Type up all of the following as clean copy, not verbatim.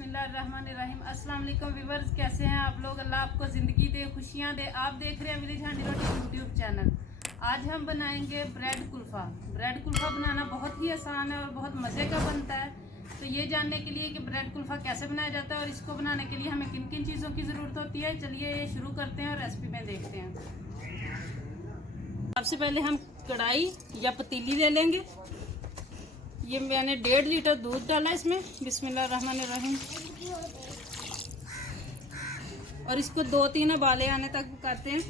बिस्मिल्लाहिर्रहमानिर्रहीम। अस्सलाम वालेकुम व्यूअर्स, कैसे हैं आप लोग? अल्लाह आपको ज़िंदगी दे, खुशियाँ दे। आप देख रहे हैं विलेज हांडी रोटी यूट्यूब चैनल। आज हम बनाएंगे ब्रेड कुल्फ़ा। ब्रेड कुल्फ़ा बनाना बहुत ही आसान है और बहुत मज़े का बनता है। तो ये जानने के लिए कि ब्रेड कुल्फ़ा कैसे बनाया जाता है और इसको बनाने के लिए हमें किन किन चीज़ों की ज़रूरत होती है, चलिए ये शुरू करते हैं और रेसिपी में देखते हैं। सबसे पहले हम कढ़ाई या पतीली ले लेंगे। ये मैंने 1.5 लीटर दूध डाला इसमें। बिस्मिल्लाहिर्रहमानिर्रहीम। और इसको 2-3 उबाले आने तक पकाते हैं।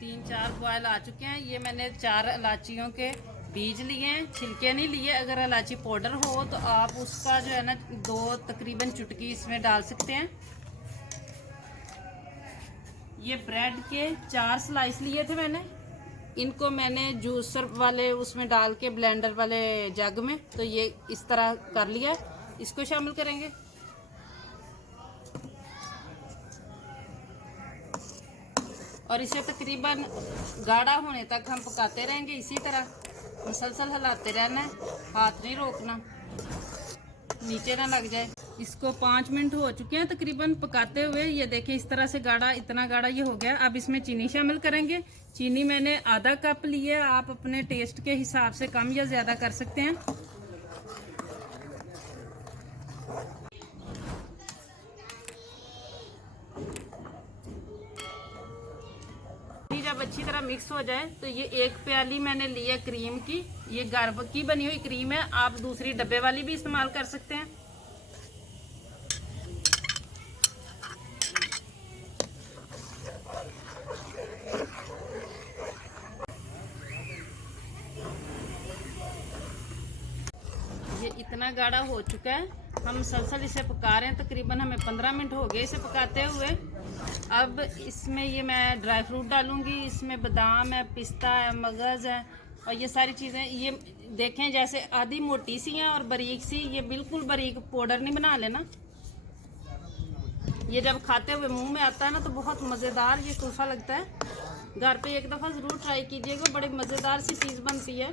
3-4 बॉयल आ चुके हैं। ये मैंने 4 इलाचियों के बीज लिए हैं, छिलके नहीं लिए। अगर इलाची पाउडर हो तो आप उसका जो है ना 2 तकरीबन चुटकी इसमें डाल सकते हैं। ये ब्रेड के 4 स्लाइस लिए थे मैंने। इनको मैंने जूसर वाले उसमें डाल के ब्लेंडर वाले जग में, तो ये इस तरह कर लिया। इसको शामिल करेंगे। और इसे तकरीबन गाढ़ा होने तक हम पकाते रहेंगे। इसी तरह मुसलसल हिलाते रहना है, हाथ नहीं रोकना, नीचे ना लग जाए। इसको 5 मिनट हो चुके हैं तकरीबन पकाते हुए। ये देखिए इस तरह से गाढ़ा, इतना गाढ़ा ये हो गया। अब इसमें चीनी शामिल करेंगे। चीनी मैंने आधा कप ली है, आप अपने टेस्ट के हिसाब से कम या ज़्यादा कर सकते हैं। जब अच्छी तरह मिक्स हो जाए तो ये 1 प्याली मैंने ली है क्रीम की। ये घर की बनी हुई क्रीम है, आप दूसरी डब्बे वाली भी इस्तेमाल कर सकते हैं। ये इतना गाढ़ा हो चुका है। हम मुसलसल इसे पका रहे हैं। तकरीबन हमें 15 मिनट हो गए इसे पकाते हुए। अब इसमें ये मैं ड्राई फ्रूट डालूंगी। इसमें बादाम है, पिस्ता है, मगज़ है और ये सारी चीज़ें। ये देखें जैसे आधी मोटी सी हैं और बारीक सी। ये बिल्कुल बारीक पाउडर नहीं बना लेना। ये जब खाते हुए मुंह में आता है ना तो बहुत मज़ेदार ये कुल्फ़ा लगता है। घर पे एक दफ़ा ज़रूर ट्राई कीजिएगा, बड़ी मज़ेदार सी चीज़ बनती है।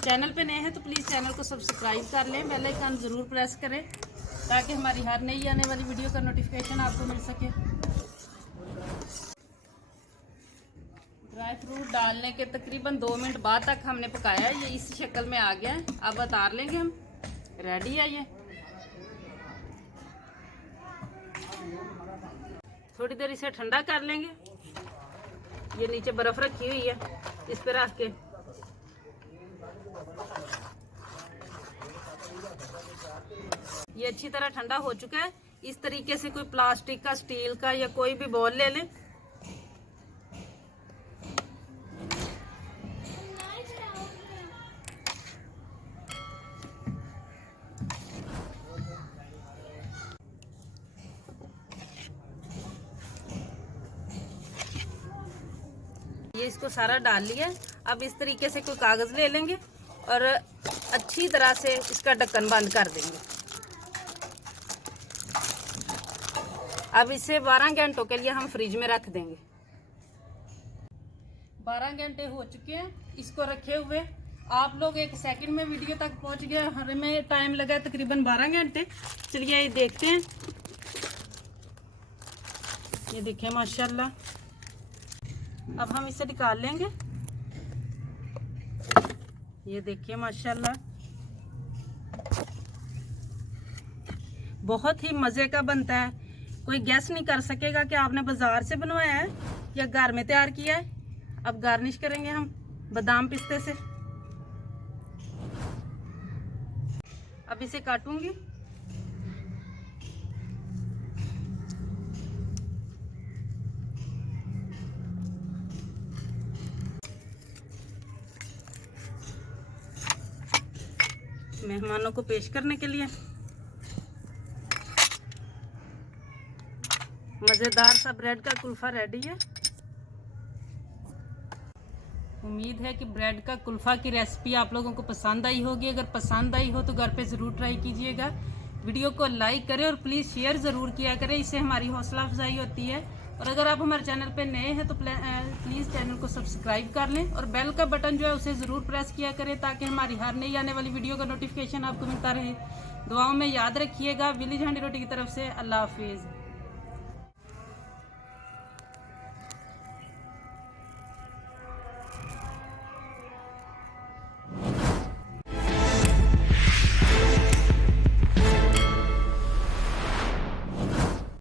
चैनल पे नए हैं तो प्लीज़ चैनल को सब्सक्राइब कर लें, बेल आइकन ज़रूर प्रेस करें ताकि हमारी हर नई आने वाली वीडियो का नोटिफिकेशन आपको मिल सके। ड्राई फ्रूट डालने के तकरीबन 2 मिनट बाद तक हमने पकाया है। ये इस शक्ल में आ गया है। अब उतार लेंगे हम। रेडी है ये। थोड़ी देर इसे ठंडा कर लेंगे। ये नीचे बर्फ़ रखी हुई है, इस पे रख के ये अच्छी तरह ठंडा हो चुका है। इस तरीके से कोई प्लास्टिक का, स्टील का या कोई भी बॉल ले लें। ये इसको सारा डाल लिया। अब इस तरीके से कोई कागज़ ले लेंगे और अच्छी तरह से इसका ढक्कन बंद कर देंगे। अब इसे 12 घंटों के लिए हम फ्रिज में रख देंगे। 12 घंटे हो चुके हैं इसको रखे हुए। आप लोग 1 सेकंड में वीडियो तक पहुंच गए, हमें टाइम लगा तकरीबन 12 घंटे। चलिए ये देखते हैं। ये देखिए माशाल्लाह। अब हम इसे निकाल लेंगे। ये देखिए माशाल्लाह, बहुत ही मज़े का बनता है। कोई गैस नहीं कर सकेगा कि आपने बाजार से बनवाया है या घर में तैयार किया है। अब गार्निश करेंगे हम बादाम पिस्ते से। अब इसे काटूंगी। मेहमानों को पेश करने के लिए मज़ेदार सा ब्रेड का कुल्फ़ा रेडी है। उम्मीद है कि ब्रेड का कुल्फ़ा की रेसिपी आप लोगों को पसंद आई होगी। अगर पसंद आई हो तो घर पे ज़रूर ट्राई कीजिएगा। वीडियो को लाइक करें और प्लीज़ शेयर ज़रूर किया करें, इससे हमारी हौसला अफजाई होती है। और अगर आप हमारे चैनल पे नए हैं तो प्लीज़ चैनल को सब्सक्राइब कर लें और बेल का बटन जो है उसे ज़रूर प्रेस किया करें ताकि हमारी हर नई आने वाली वीडियो का नोटिफिकेशन आपको मिलता रहे। दुआओं में याद रखिएगा। विली झांडी रोटी की तरफ से अल्लाह हाफिज़।